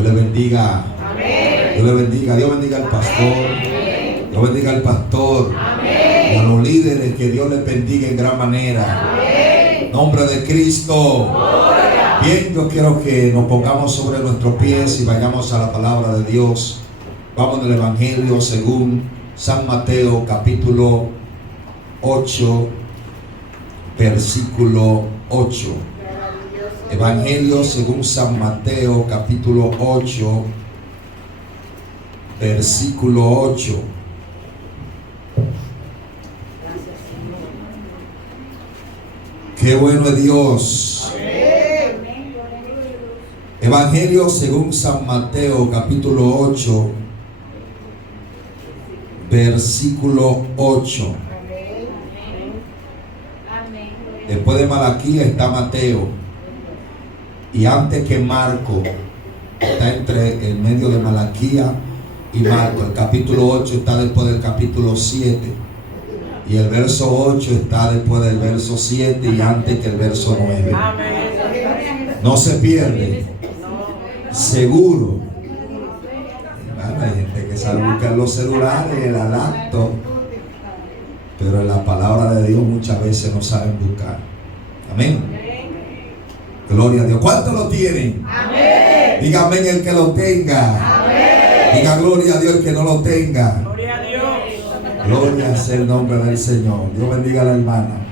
Dios le bendiga. Amén. Dios le bendiga. Dios bendiga al pastor. Amén. Dios bendiga al pastor. Amén. Y a los líderes, que Dios les bendiga en gran manera. Amén. Nombre de Cristo. Gloria. Bien, yo quiero que nos pongamos sobre nuestros pies y vayamos a la palabra de Dios. Vamos del Evangelio según San Mateo, capítulo 8, versículo 8. Evangelio según San Mateo, capítulo 8, versículo 8. Qué bueno es Dios. Evangelio según San Mateo, capítulo 8, versículo 8. Después de Malaquías está Mateo. Y antes que Marco, está entre el medio de Malaquías y Marco. El capítulo 8 está después del capítulo 7. Y el verso 8 está después del verso 7 y antes que el verso 9. No se pierde. Seguro. Hermano, hay gente que sabe buscar los celulares, el adapto, pero en la palabra de Dios muchas veces no saben buscar. Amén. Gloria a Dios. ¿Cuántos lo tienen? Amén. Diga amén el que lo tenga. Amén. Diga gloria a Dios el que no lo tenga. Gloria a Dios. Gloria sea el nombre del Señor. Dios bendiga a la hermana.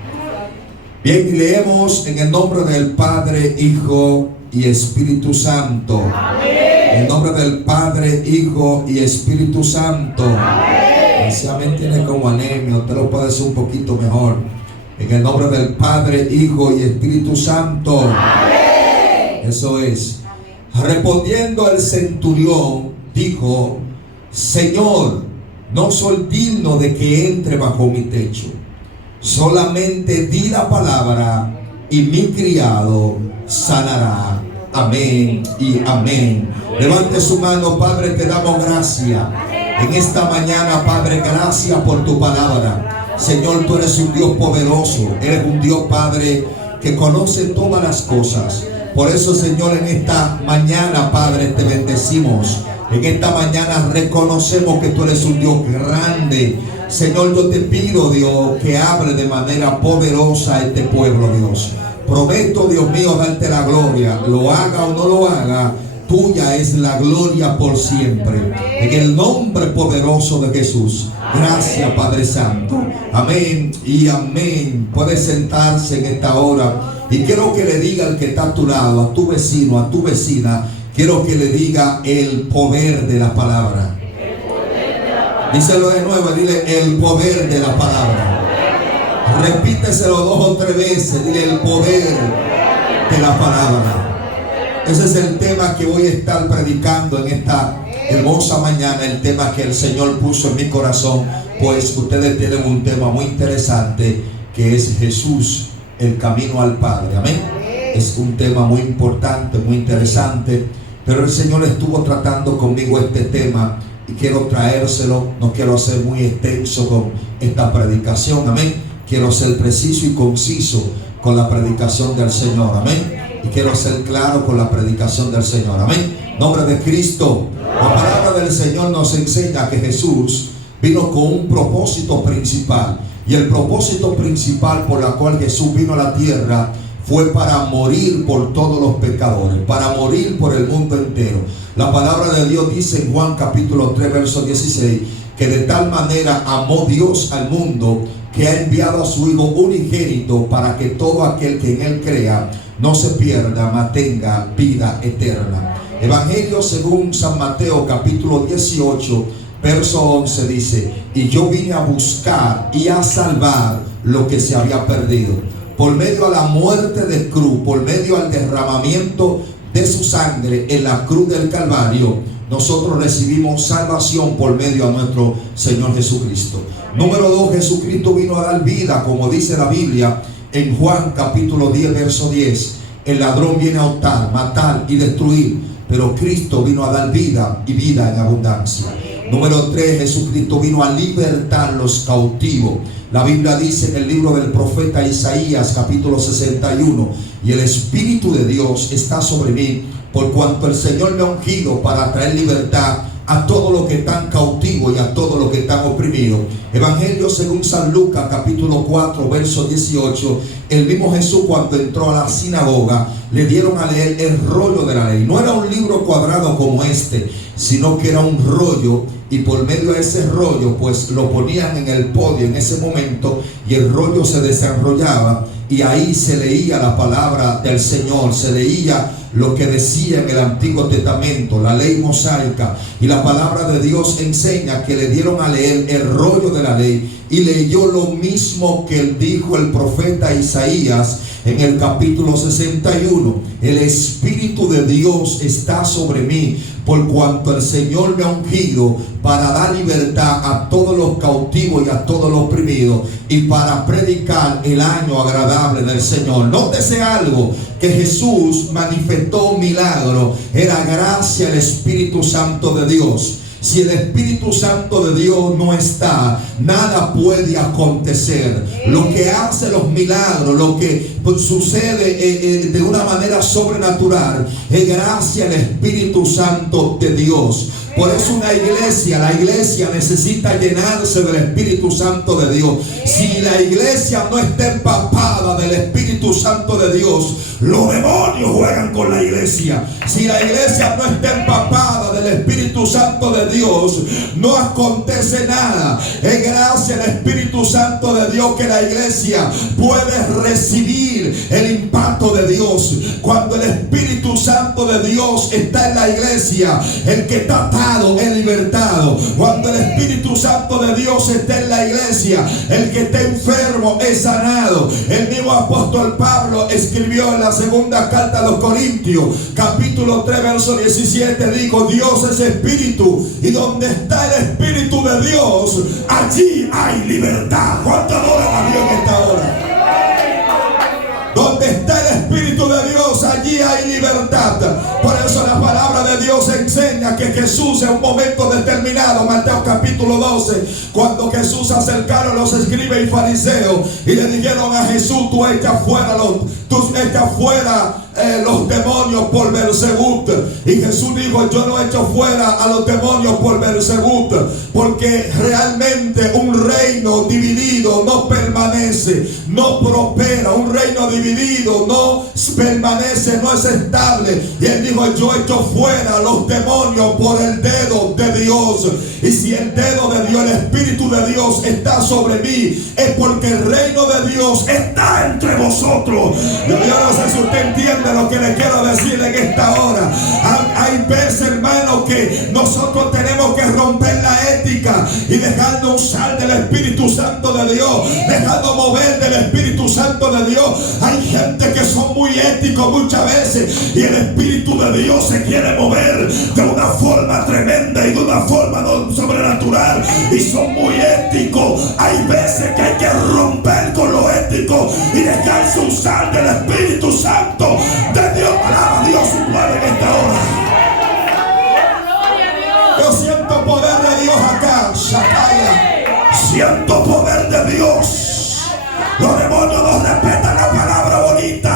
Bien, y leemos en el nombre del Padre, Hijo y Espíritu Santo. Amén. En el nombre del Padre, Hijo y Espíritu Santo. Amén. Si amén tiene como anemia, usted lo puede decir un poquito mejor. En el nombre del Padre, Hijo y Espíritu Santo. Amén. Eso es. Respondiendo el centurión, dijo: Señor, no soy digno de que entre bajo mi techo. Solamente di la palabra y mi criado sanará. Amén y amén. Levante su mano. Padre, te damos gracias en esta mañana. Padre, gracias por tu palabra. Señor, tú eres un Dios poderoso. Eres un Dios, Padre, que conoce todas las cosas. Por eso, Señor, en esta mañana, Padre, te bendecimos. En esta mañana reconocemos que tú eres un Dios grande. Señor, yo te pido, Dios, que hable de manera poderosa a este pueblo, Dios. Prometo, Dios mío, darte la gloria. Lo haga o no lo haga, tuya es la gloria por siempre. En el nombre poderoso de Jesús. Gracias, Padre Santo. Amén y amén. Puede sentarse en esta hora. Y quiero que le diga al que está a tu lado, a tu vecino, a tu vecina, quiero que le diga el poder de la palabra. Díselo de nuevo, dile el poder de la palabra. Repíteselo 2 o 3 veces, dile el poder de la palabra. Ese es el tema que voy a estar predicando en esta hermosa mañana, el tema que el Señor puso en mi corazón, pues ustedes tienen un tema muy interesante que es Jesús, el camino al Padre. Amén. Es un tema muy importante, muy interesante, pero el Señor estuvo tratando conmigo este tema y quiero traérselo. No quiero ser muy extenso con esta predicación. Amén. Quiero ser preciso y conciso con la predicación del Señor. Amén. Y quiero ser claro con la predicación del Señor. Amén. Nombre de Cristo. La palabra del Señor nos enseña que Jesús vino con un propósito principal. Y el propósito principal por la cual Jesús vino a la tierra fue para morir por todos los pecadores, para morir por el mundo entero. La palabra de Dios dice en Juan capítulo 3, verso 16, que de tal manera amó Dios al mundo que ha enviado a su Hijo unigénito para que todo aquel que en él crea no se pierda, mas tenga vida eterna. Evangelio según San Mateo capítulo 18, verso 11 dice: y yo vine a buscar y a salvar lo que se había perdido. Por medio a la muerte de cruz, por medio al derramamiento de su sangre en la cruz del Calvario, nosotros recibimos salvación por medio a nuestro Señor Jesucristo. Número 2, Jesucristo vino a dar vida, como dice la Biblia en Juan capítulo 10, verso 10. El ladrón viene a hurtar, matar y destruir, pero Cristo vino a dar vida y vida en abundancia. Número 3, Jesucristo vino a libertar los cautivos. La Biblia dice en el libro del profeta Isaías capítulo 61: y el Espíritu de Dios está sobre mí, por cuanto el Señor me ha ungido para traer libertad a todos los que están cautivos y a todos los que están oprimidos. Evangelio según San Lucas, capítulo 4, verso 18. El mismo Jesús, cuando entró a la sinagoga, le dieron a leer el rollo de la ley. No era un libro cuadrado como este, sino que era un rollo, y por medio de ese rollo pues lo ponían en el podio en ese momento, y el rollo se desenrollaba y ahí se leía la palabra del Señor, se leía lo que decía en el Antiguo Testamento, la ley mosaica. Y la palabra de Dios enseña que le dieron a leer el rollo de la ley, y leyó lo mismo que dijo el profeta Isaías en el capítulo 61. El Espíritu de Dios está sobre mí, por cuanto el Señor me ha ungido para dar libertad a todos los cautivos y a todos los oprimidos, y para predicar el año agradable del Señor. Nótese algo, que Jesús manifestó un milagro, era gracia al Espíritu Santo de Dios. Si el Espíritu Santo de Dios no está, nada puede acontecer. Lo que hace los milagros, lo que sucede de una manera sobrenatural, es gracia al Espíritu Santo de Dios. Por eso la iglesia necesita llenarse del Espíritu Santo de Dios. Si la iglesia no está empapada del Espíritu Santo de Dios, los demonios juegan con la iglesia. Si la iglesia no está empapada del Espíritu Santo de Dios, no acontece nada. Es gracias al Espíritu Santo de Dios que la iglesia puede recibir el impacto de Dios. Cuando el Espíritu Santo de Dios está en la iglesia, el que está atado es libertado. Cuando el Espíritu Santo de Dios está en la iglesia, el que está enfermo es sanado. El mismo apóstol Pablo escribió en la segunda carta a los Corintios, capítulo 3, verso 17, dijo: Dios es espíritu, y donde está el Espíritu de Dios, allí hay libertad. ¿Cuánto adoran a Dios en esta hora? Donde está el Espíritu de Dios, allí hay libertad. Por eso la palabra de Dios enseña que Jesús en un momento determinado, Mateo capítulo 12, cuando Jesús se acercaron los escribas y fariseos y le dijeron a Jesús: tú echa fuera los demonios por Beelzebub. Y Jesús dijo: yo no echo fuera a los demonios por Beelzebub, porque realmente un reino dividido no permanece, no prospera. Un reino dividido no permanece, no es estable. Y él dijo: yo echo fuera los demonios por el dedo de Dios. Y si el dedo de Dios, el Espíritu de Dios está sobre mí, es porque el reino de Dios está entre vosotros. Yo no sé si usted entiende lo que le quiero decir en esta hora. Hay veces, hermano, que nosotros tenemos que romper la ética y dejarnos usar del Espíritu Santo de Dios, dejando mover del Espíritu Santo de Dios. Hay gente que son muy éticos muchas veces, y el Espíritu de Dios se quiere mover de una forma tremenda y de una forma sobrenatural, y son muy éticos. Hay veces que hay que romper con lo ético y dejarse usar del Espíritu Santo de Dios. Alaba a Dios su pueblo en esta hora. Yo siento poder de Dios acá, Shakaya. Siento poder de Dios. Los demonios no respetan la palabra bonita.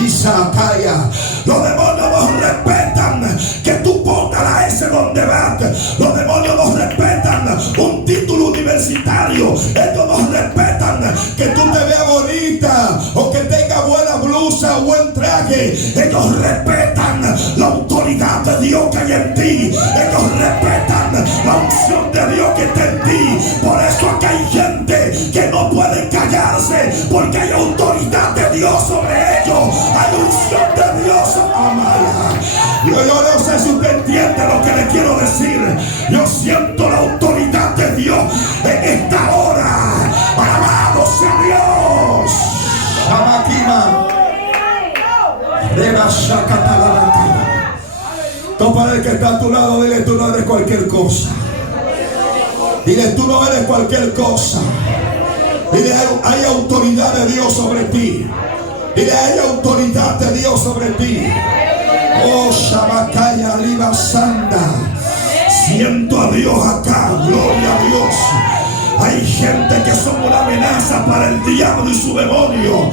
Y Shakaya. Los demonios no respetan que tú pongas la S donde va. Los demonios no respetan un título universitario. Ellos no respetan que tú te veas bonita o que tengas buena blusa o buen traje. Ellos respetan la autoridad de Dios que hay en ti. Ellos respetan la unción de Dios que está en ti. Por eso aquí hay gente que no puede callarse, porque hay autoridad de Dios sobre ellos. Hay unción de Dios. Amaya. Yo no sé si usted entiende lo que le quiero decir. Yo siento la autoridad de Dios en esta hora. Alabado sea Dios. Shamakima. Topa el que está a tu lado, dile: tú no eres cualquier cosa. Dile: tú no eres cualquier cosa. Dile: hay autoridad de Dios sobre ti. Dile: hay autoridad de Dios sobre ti. Oh, Shabakaya Riva Santa. Siento a Dios acá. Gloria a Dios. Hay gente que son una amenaza para el diablo y su demonio.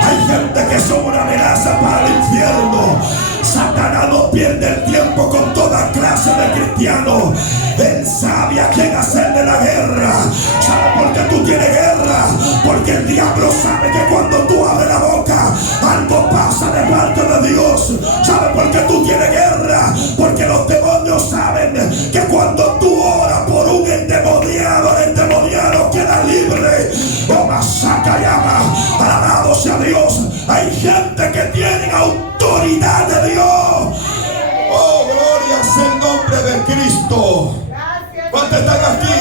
Hay gente que son una amenaza para el infierno. Satanás no pierde el tiempo con toda clase de cristianos. Él sabe a quién hacerle la guerra. ¿Sabe por qué tú tienes guerra? Porque el diablo sabe que cuando tú abres la boca, algo pasa de parte de Dios. ¿Sabe por qué tú tienes guerra? Porque los demonios saben que cuando tú oras por un endemoniado, el endemoniado queda libre. Oh, masaca llama. Alabado sea Dios. Hay gente que tiene autoridad de Dios. Oh, gloria sea el nombre de Cristo. ¿Cuántos están aquí?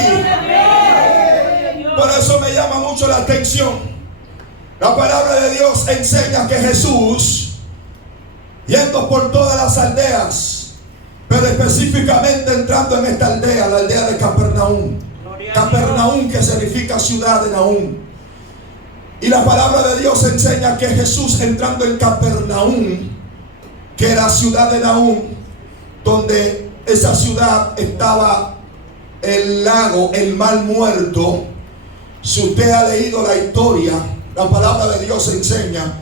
Por eso me llama mucho la atención. La palabra de Dios enseña que Jesús, yendo por todas las aldeas, pero específicamente entrando en esta aldea, la aldea de Capernaum. Capernaum, que significa ciudad de Nahum. Y la palabra de Dios enseña que Jesús, entrando en Capernaum, que era ciudad de Nahum, donde esa ciudad estaba el lago, el mar muerto. Si usted ha leído la historia, la palabra de Dios enseña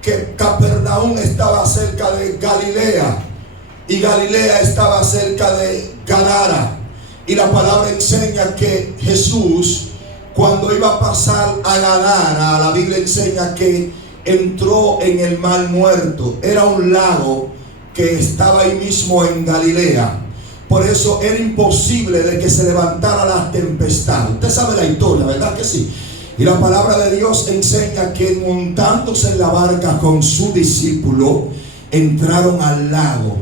que Capernaum estaba cerca de Galilea y Galilea estaba cerca de Gadara. Y la palabra enseña que Jesús, cuando iba a pasar a Gadara, la Biblia enseña que entró en el mar muerto. Era un lago que estaba ahí mismo en Galilea. Por eso era imposible de que se levantara la tempestad. Usted sabe la historia, ¿verdad que sí? Y la palabra de Dios enseña que montándose en la barca con su discípulo, entraron al lago.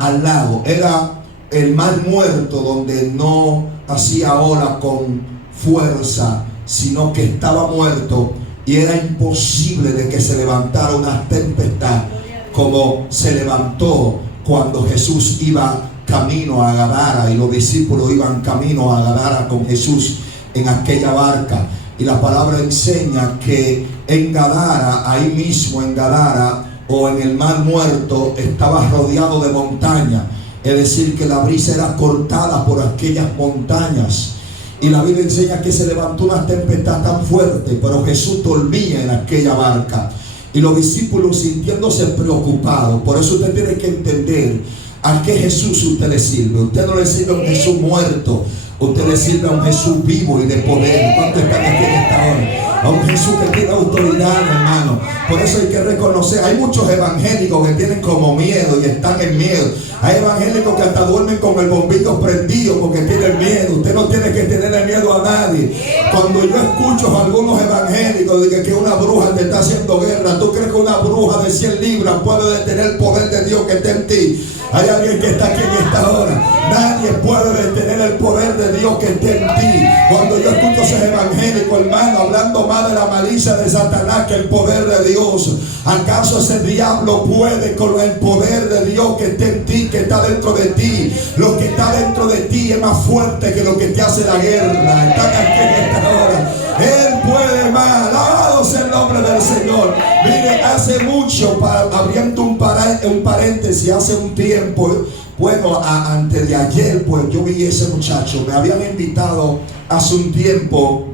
Al lago era el mar muerto, donde no hacía ola con fuerza, sino que estaba muerto, y era imposible de que se levantara una tempestad como se levantó cuando Jesús iba camino a Gadara y los discípulos iban camino a Gadara con Jesús en aquella barca. Y la palabra enseña que en Gadara, ahí mismo en Gadara o en el mar muerto, estaba rodeado de montaña. Es decir, que la brisa era cortada por aquellas montañas. Y la Biblia enseña que se levantó una tempestad tan fuerte, pero Jesús dormía en aquella barca. Y los discípulos sintiéndose preocupados. Por eso usted tiene que entender a qué Jesús usted le sirve. Usted no le sirve a un Jesús muerto. Usted le sirve a un Jesús vivo y de poder. ¿Cuántos están aquí en esta hora? A un Jesús que tiene autoridad, hermano. Por eso hay que reconocer. Hay muchos evangélicos que tienen como miedo y están en miedo. Hay evangélicos que hasta duermen con el bombillo prendido porque tienen miedo. Usted no tiene que tenerle miedo a nadie. Cuando yo escucho a algunos evangélicos de que una bruja te está haciendo guerra, ¿tú crees que una bruja de 100 libras puede detener el poder de Dios que está en ti? Hay alguien que está aquí en esta hora. Nadie puede detener el poder de Dios que está en ti. Cuando yo escucho a esos evangélicos, hermano, hablando más de la malicia de Satanás que el poder de Dios, ¿acaso ese diablo puede con el poder de Dios que está en ti, que está dentro de ti? Lo que está dentro de ti es más fuerte que lo que te hace la guerra. Están aquí en esta hora. Él puede más. Alabado sea el nombre del Señor. Mire, hace mucho, abriendo un paréntesis, hace un tiempo, bueno, antes de ayer, pues yo vi ese muchacho. Me habían invitado hace un tiempo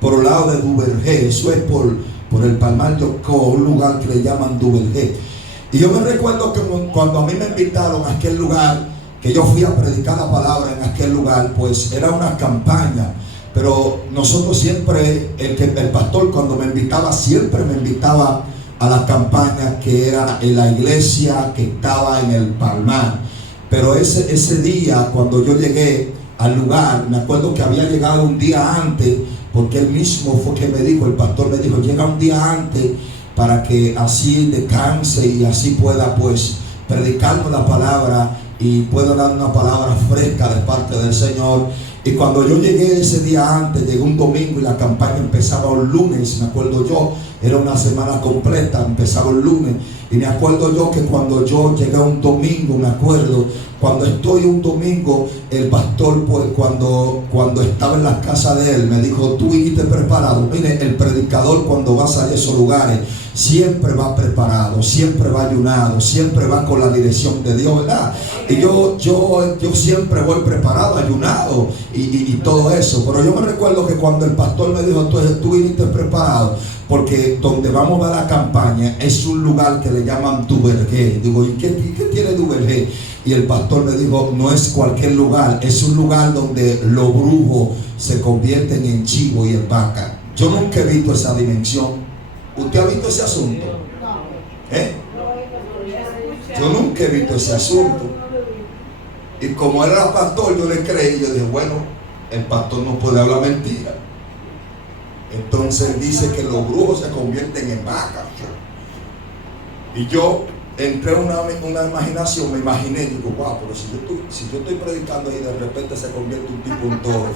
por el lado de Duvergé. Eso es por el Palmar de Ocó, un lugar que le llaman Duvergé. Y yo me recuerdo que cuando a mí me invitaron a aquel lugar, que yo fui a predicar la palabra en aquel lugar, pues era una campaña. Pero nosotros siempre, el pastor cuando me invitaba, siempre me invitaba a la campaña que era en la iglesia que estaba en el Palmar. Pero ese día, cuando yo llegué al lugar, me acuerdo que había llegado un día antes, porque él mismo fue que me dijo, el pastor me dijo, llega un día antes para que así descanse y así pueda pues predicarnos la palabra y pueda dar una palabra fresca de parte del Señor. Y cuando yo llegué ese día antes, llegué un domingo y la campaña empezaba un lunes, me acuerdo yo, era una semana completa, empezaba el lunes. Y me acuerdo yo que cuando yo llegué un domingo, me acuerdo, cuando estoy un domingo, el pastor, pues cuando estaba en la casa de él, me dijo, tú viniste preparado. Mire, el predicador cuando va a salir a esos lugares, siempre va preparado, siempre va ayunado, siempre va con la dirección de Dios, ¿verdad? Y yo siempre voy preparado, ayunado y todo eso. Pero yo me recuerdo que cuando el pastor me dijo, tú viniste preparado, porque donde vamos a la campaña es un lugar que le llaman Duvergé. Digo, ¿y qué tiene Duvergé? Y el pastor me dijo, no es cualquier lugar, es un lugar donde los brujos se convierten en chivo y en vaca. Yo nunca he visto esa dimensión. ¿Usted ha visto ese asunto? ¿Eh? Yo nunca he visto ese asunto. Y como él era pastor, yo le creí. Yo dije, bueno, el pastor no puede hablar mentira. Entonces dice que los brujos se convierten en vacas. Y yo entré en una imaginación, me imaginé, digo, wow, pero si yo estoy predicando y de repente se convierte un tipo en toro,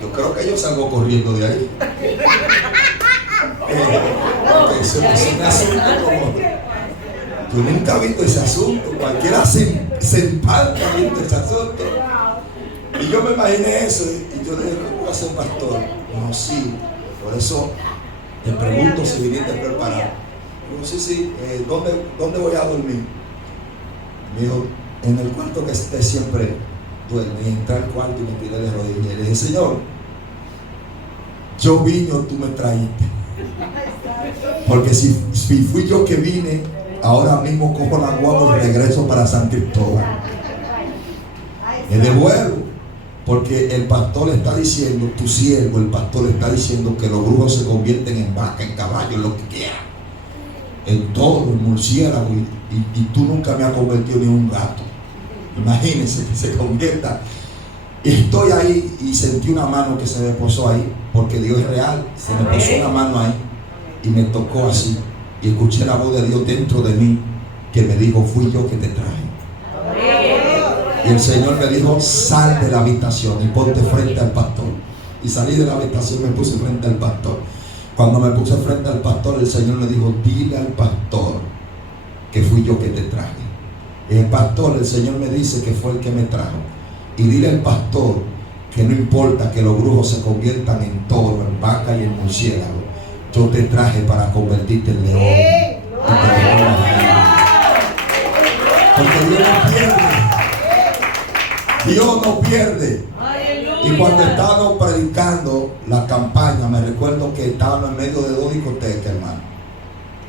yo creo que yo salgo corriendo de ahí. Eso es un asunto como... Yo nunca he visto ese asunto. Cualquiera se empalma viendo ese asunto. Y yo me imaginé eso. Y yo dije, ¿cómo voy a ser pastor? No, sí. Por eso te pregunto si viniste preparado. Digo, sí. ¿Dónde voy a dormir? Me dijo, en el cuarto que esté siempre duerme. Y entré al cuarto y me tiré de rodillas. Y le dije, Señor, yo vine o tú me traíste. Porque si fui yo que vine, ahora mismo cojo la guagua y regreso para San Cristóbal. Me devuelvo. Porque el pastor está diciendo, tu siervo, el pastor está diciendo que los brujos se convierten en vaca, en caballo, en lo que quiera. En todo, en murciélago. Y tú nunca me has convertido ni en un gato. Imagínense que se convierta. Y estoy ahí y sentí una mano que se me posó ahí. Porque Dios es real. Se me posó una mano ahí. Y me tocó así. Y escuché la voz de Dios dentro de mí. Que me dijo, fui yo que te traje. Y el Señor me dijo, sal de la habitación y ponte frente al pastor. Y salí de la habitación y me puse frente al pastor. Cuando me puse frente al pastor, el Señor me dijo, dile al pastor que fui yo que te traje. Y el pastor, el Señor me dice que fue el que me trajo. Y dile al pastor que no importa que los brujos se conviertan en toro, en vaca y en murciélago. Yo te traje para convertirte en león. Porque Dios no pierde. Dios no pierde. Y cuando estábamos predicando la campaña, me recuerdo que estábamos en medio de dos discotecas, hermano.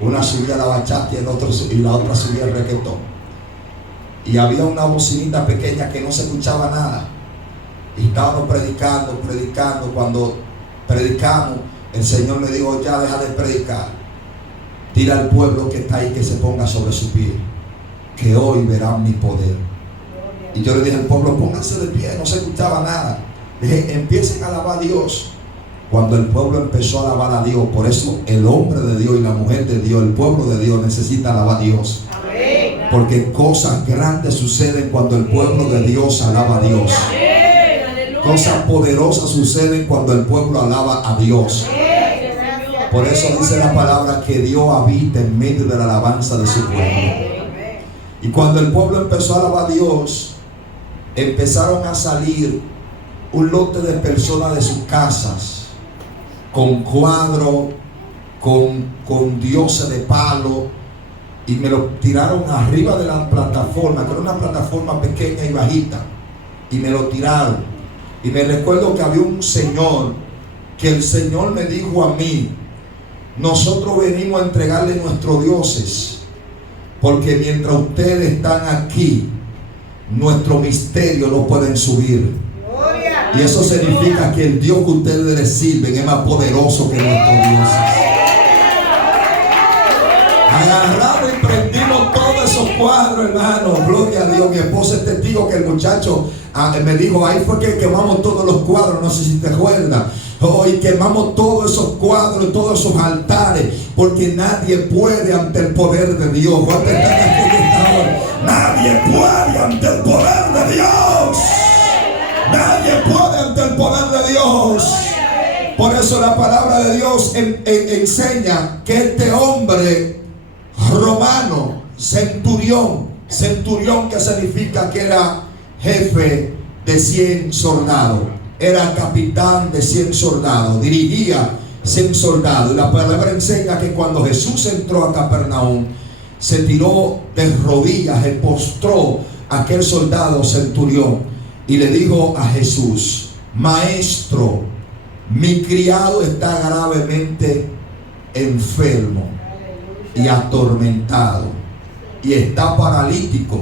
Una subía la bachata y la otra subía el reggaetón. Y había una bocinita pequeña que no se escuchaba nada. Y estábamos predicando. Cuando predicamos, el Señor me dijo, ya deja de predicar. Dile al pueblo que está ahí que se ponga sobre su pie, que hoy verán mi poder. Y yo le dije al pueblo, pónganse de pie, no se escuchaba nada. Dije, empiecen a alabar a Dios. Cuando el pueblo empezó a alabar a Dios, por eso el hombre de Dios y la mujer de Dios, el pueblo de Dios necesita alabar a Dios. Porque cosas grandes suceden cuando el pueblo de Dios alaba a Dios. Cosas poderosas suceden cuando el pueblo alaba a Dios. Por eso dice la palabra que Dios habita en medio de la alabanza de su pueblo. Y cuando el pueblo empezó a alabar a Dios, empezaron a salir un lote de personas de sus casas con cuadros, con dioses de palo, y me lo tiraron arriba de la plataforma, que era una plataforma pequeña y bajita, y me lo tiraron. Y me recuerdo que había un señor, que el Señor me dijo a mí, nosotros venimos a entregarle nuestros dioses, porque mientras ustedes están aquí, nuestro misterio no pueden subir. Y eso significa que el Dios que ustedes le sirven es más poderoso que nuestros dioses. Agarramos y prendimos todos esos cuadros, hermano. Gloria a Dios. Mi esposa es testigo que el muchacho me dijo, ahí fue que quemamos todos los cuadros, no sé si te acuerdas. Y quemamos todos esos cuadros, todos esos altares, porque nadie puede ante el poder de Dios. ¿Cuántos están aquí en esta hora? Nadie puede ante el poder de Dios. Nadie puede ante el poder de Dios. Por eso la palabra de Dios enseña que este hombre romano, centurión que significa que era jefe de 100 soldados, era capitán de 100 soldados, dirigía 100 soldados. Y la palabra enseña que cuando Jesús entró a Capernaum, se tiró de rodillas, se postró a aquel soldado centurión y le dijo a Jesús, maestro, mi criado está gravemente enfermo y atormentado y está paralítico.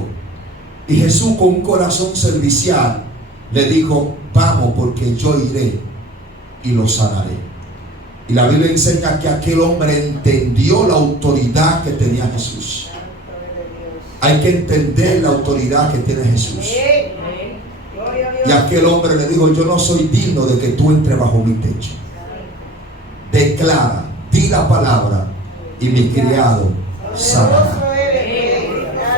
Y Jesús, con un corazón servicial, le dijo: vamos, porque yo iré y lo sanaré. Y la Biblia enseña que aquel hombre entendió la autoridad que tenía Jesús. Hay que entender la autoridad que tiene Jesús. Y aquel hombre le dijo: yo no soy digno de que tú entres bajo mi techo. Declara, di la palabra y mi criado sanará.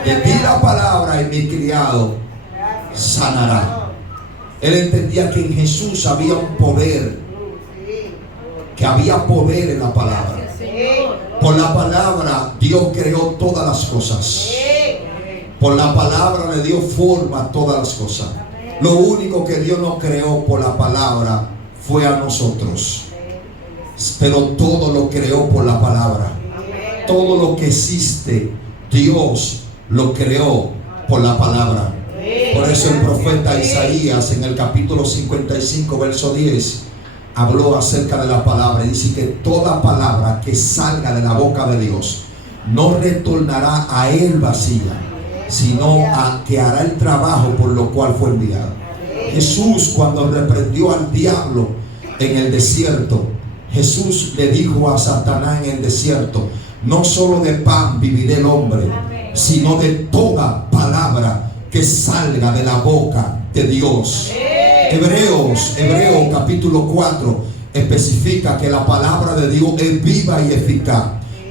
Di la palabra y mi criado sanará. Él entendía que en Jesús había un poder, que había poder en la palabra. Por la palabra Dios creó todas las cosas. Por la palabra le dio forma a todas las cosas. Lo único que Dios no creó por la palabra fue a nosotros. Pero todo lo creó por la palabra. Todo lo que existe, Dios lo creó por la palabra. Por eso el profeta Isaías, en el capítulo 55, verso 10, habló acerca de la palabra y dice que toda palabra que salga de la boca de Dios no retornará a él vacía, sino a que hará el trabajo por lo cual fue enviado. Jesús, cuando reprendió al diablo en el desierto, Jesús le dijo a Satanás en el desierto: no solo de pan vivirá el hombre, sino de toda palabra que salga de la boca de Dios. Hebreos capítulo 4 especifica que la palabra de Dios es viva y eficaz,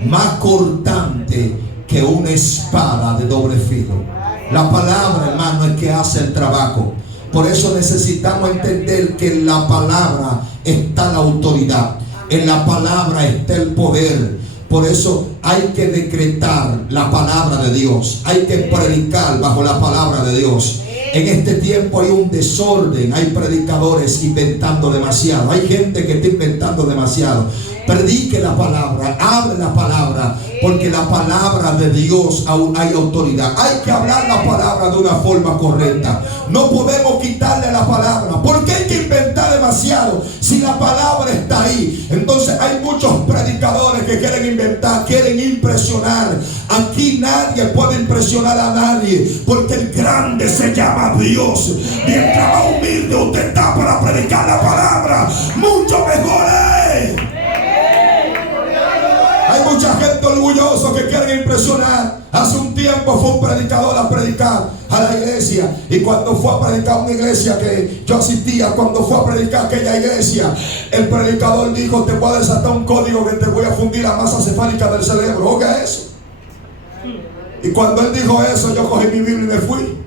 más cortante que una espada de doble filo. La palabra, hermano, es que hace el trabajo. Por eso necesitamos entender que en la palabra está la autoridad, en la palabra está el poder. Por eso hay que decretar la palabra de Dios, hay que predicar bajo la palabra de Dios. En este tiempo hay un desorden, hay predicadores inventando demasiado, hay gente que está inventando demasiado. Predique la palabra, hable la palabra, porque la palabra de Dios aún hay autoridad. Hay que hablar la palabra de una forma correcta. No podemos quitarle la palabra, porque hay que inventar demasiado si la palabra está ahí. Entonces hay muchos predicadores que quieren inventar, quieren impresionar. Aquí nadie puede impresionar a nadie, porque el grande se llama Dios. Mientras más humilde usted está para predicar la palabra, mucho mejor es. Hay mucha gente orgullosa que quieren impresionar. Hace un tiempo fue un predicador a predicar a la iglesia, y cuando fue a predicar a una iglesia que yo asistía, cuando fue a predicar aquella iglesia, el predicador dijo: te voy a desatar un código que te voy a fundir la masa cefálica del cerebro. Oiga eso. Y cuando él dijo eso, yo cogí mi Biblia y me fui.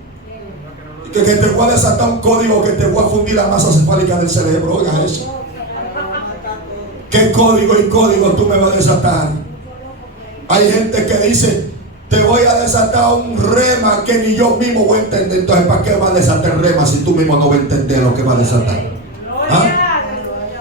Y que te voy a desatar un código que te voy a fundir la masa cefálica del cerebro. Oiga eso. ¿Qué código y código tú me vas a desatar? Hay gente que dice: te voy a desatar un rema que ni yo mismo voy a entender. Entonces, ¿para qué va a desatar rema si tú mismo no vas a entender lo que va a desatar? ¿Ah?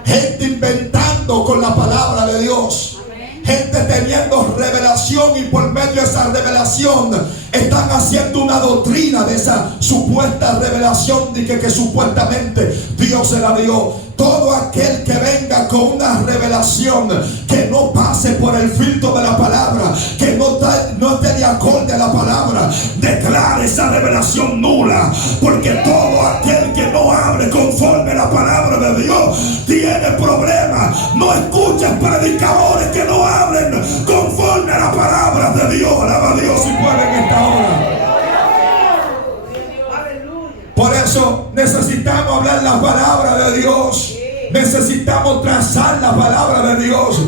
Gente inventando con la palabra de Dios. Gente teniendo revelación, y por medio de esa revelación están haciendo una doctrina de esa supuesta revelación de que supuestamente Dios se la dio. Todo aquel que venga con una revelación que no pase por el filtro de la palabra, que no esté de acorde a la palabra, declare esa revelación nula. Porque todo aquel que no hable conforme a la palabra de Dios tiene problemas. No escuches predicadores que no hablen conforme a la palabra de Dios. Alaba a Dios si puede en esta hora. Por eso necesitamos hablar la palabra de Dios. Necesitamos trazar la palabra de Dios,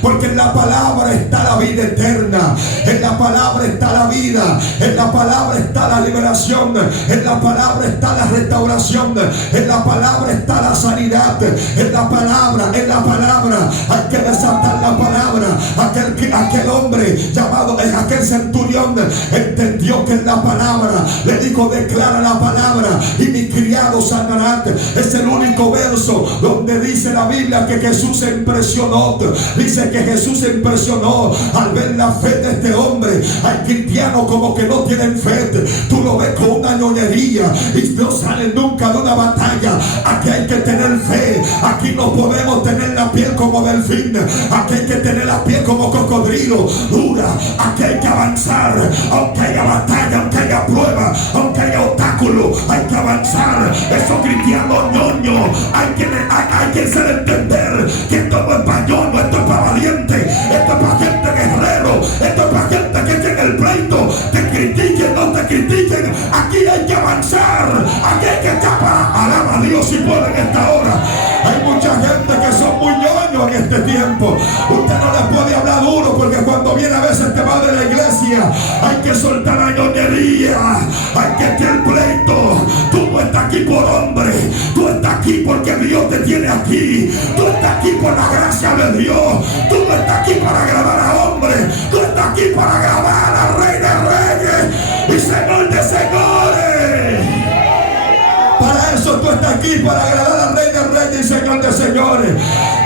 porque en la palabra está la vida eterna, en la palabra está la vida, en la palabra está la liberación, en la palabra está la restauración, en la palabra está la sanidad, en la palabra hay que desatar la palabra. Aquel hombre llamado, aquel centurión entendió que en la palabra le dijo: declara la palabra y mi criado llamado Sanarat. Es el único verso donde dice la Biblia que Jesús se impresionó. Dice que Jesús se impresionó al ver la fe de este hombre. Hay cristianos como que no tienen fe. Tú lo ves con una ñoñería y no salen nunca de una batalla. Aquí hay que tener fe. Aquí no podemos tener la piel como delfín. Aquí hay que tener la piel como cocodrilo, dura. Aquí hay que avanzar, aunque haya batalla, aunque haya prueba, aunque haya obstáculo, hay que avanzar. Esos cristianos ñoños, hay que hacer entender que esto no es para ñoño, esto es para valiente, esto es para gente guerrero, esto es para gente que tiene el pleito. Te critiquen, no te critiquen, aquí hay que avanzar, aquí hay que escapar. Alaba a Dios si puede en esta hora. Hay mucha gente que son muy ñoños en este tiempo. Usted no le puede hablar duro, porque cuando viene a veces te va de la iglesia, hay que soltar la ñoñería, hay que tener pleito. Tú no estás aquí por hombre, tú estás aquí porque Dios te tiene aquí. Tú estás aquí por la gracia de Dios. Tú no estás aquí para agradar a hombres, tú estás aquí para agradar al Rey de Reyes y Señor de Señores. Para eso tú estás aquí, para agradar al Rey de Reyes y Señor de Señores.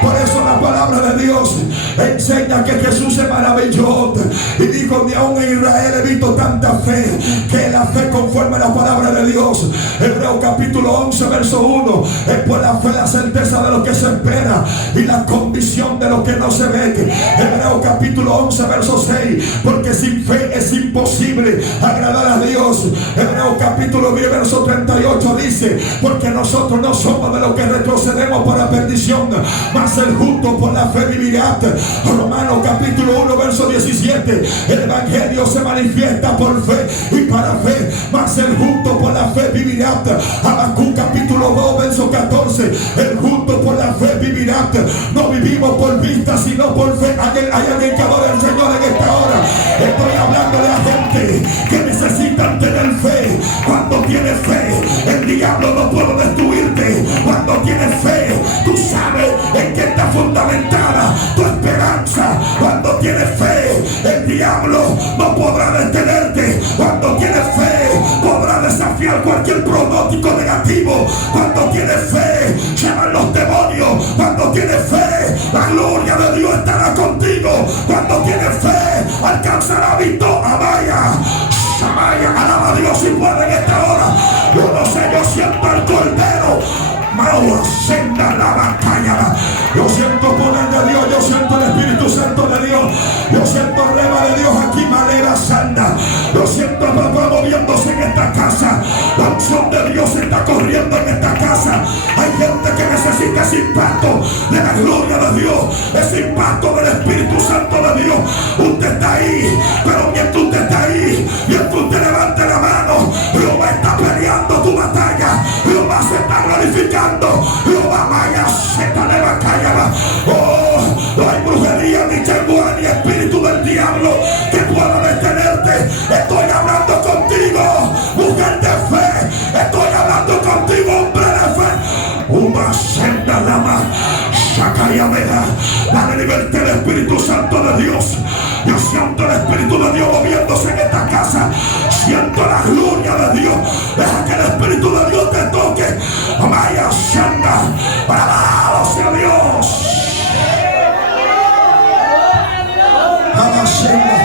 Por eso la palabra de Dios enseña que Jesús se maravilló y dijo: ni aún en Israel he visto tanta fe, que la fe conforme a la palabra de Dios. Hebreos capítulo 11 verso 1: es por la fe la certeza de lo que se espera y la convicción de lo que no se ve. Hebreos capítulo 11 verso 6: porque sin fe es imposible agradar a Dios. Hebreos capítulo 10 verso 38 dice: porque nosotros no somos de los que retrocedemos para perdición, mas el justo por la fe vivirá. Romanos capítulo 1 verso 17: el evangelio se manifiesta por fe y para fe, mas el justo por la fe vivirá. Habacuc capítulo 2 verso 14: el justo por la fe vivirá. No vivimos por vista sino por fe. Hay alguien que adora al Señor en esta hora. Estoy hablando de la gente que necesitan tener fe. Cuando tienes fe, el diablo no puede destruirte. Cuando tienes fe, tú sabes en qué está fundamentada tu esperanza. Cuando tienes fe, el diablo no podrá detenerte. Cuando tienes fe, podrá desafiar cualquier pronóstico negativo. Cuando tienes fe, se van los demonios. Cuando tienes fe, la gloria de Dios estará contigo. Cuando tienes fe, alcanzará victoria. Amaya, alaba a Dios si puede en esta hora. Yo no sé, yo siento al Cordero. Senda la batalla. Yo siento poder de Dios, yo siento el Espíritu Santo de Dios, yo siento el rema de Dios aquí, manera santa. Yo siento el papá moviéndose en esta casa. La unción de Dios está corriendo en esta casa. Hay gente que necesita ese impacto de la gloria de Dios, ese impacto del Espíritu Santo de Dios. Usted está ahí, pero mientras usted está ahí, mientras usted levante la mano, Jehová está peleando tu batalla. Jehová se está glorificando. Jehová vaya, se está de batalla. Oh, no hay brujería, ni temor, ni espíritu del diablo que pueda detenerte. Estoy hablando contigo, mujer de fe. Estoy hablando contigo, hombre de fe. Una senda lama, Shakayamera. Dale libertad al Espíritu Santo de Dios. Yo siento el Espíritu de Dios moviéndose en esta casa. Siento la gloria de Dios. Deja que el Espíritu de Dios te toque. Amaya Shanda. Alabado sea Dios. Amaya Shanda.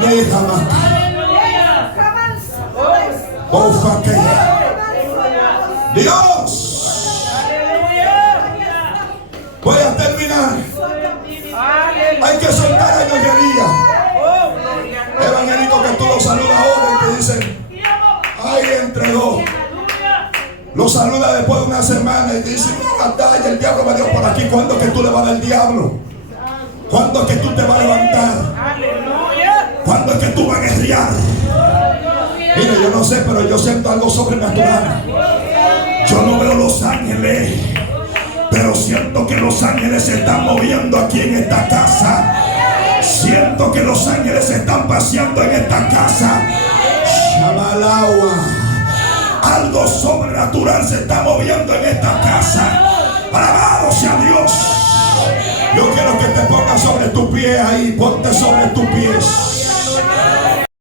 Déjame. Dios. Voy a terminar. Hay que soltar la ñoñería. Evangelito que tú lo saludas ahora y te dicen: ay, entre dos. Lo saluda después de una semana y dice: no, batalla, el diablo me dio por aquí. ¿Cuándo es que tú le vas a dar al diablo? ¿Cuándo es que tú te vas a levantar? ¿Cuándo es que tú vas a guerrear? Mire, yo no sé, pero yo siento algo sobrenatural. Yo no veo los ángeles, pero siento que los ángeles se están moviendo aquí en esta casa. Siento que los ángeles se están paseando en esta casa. Shabalagua. Algo sobrenatural se está moviendo en esta casa. Alabado sea Dios. Yo quiero que te pongas sobre tu pie ahí. Ponte sobre tus pies.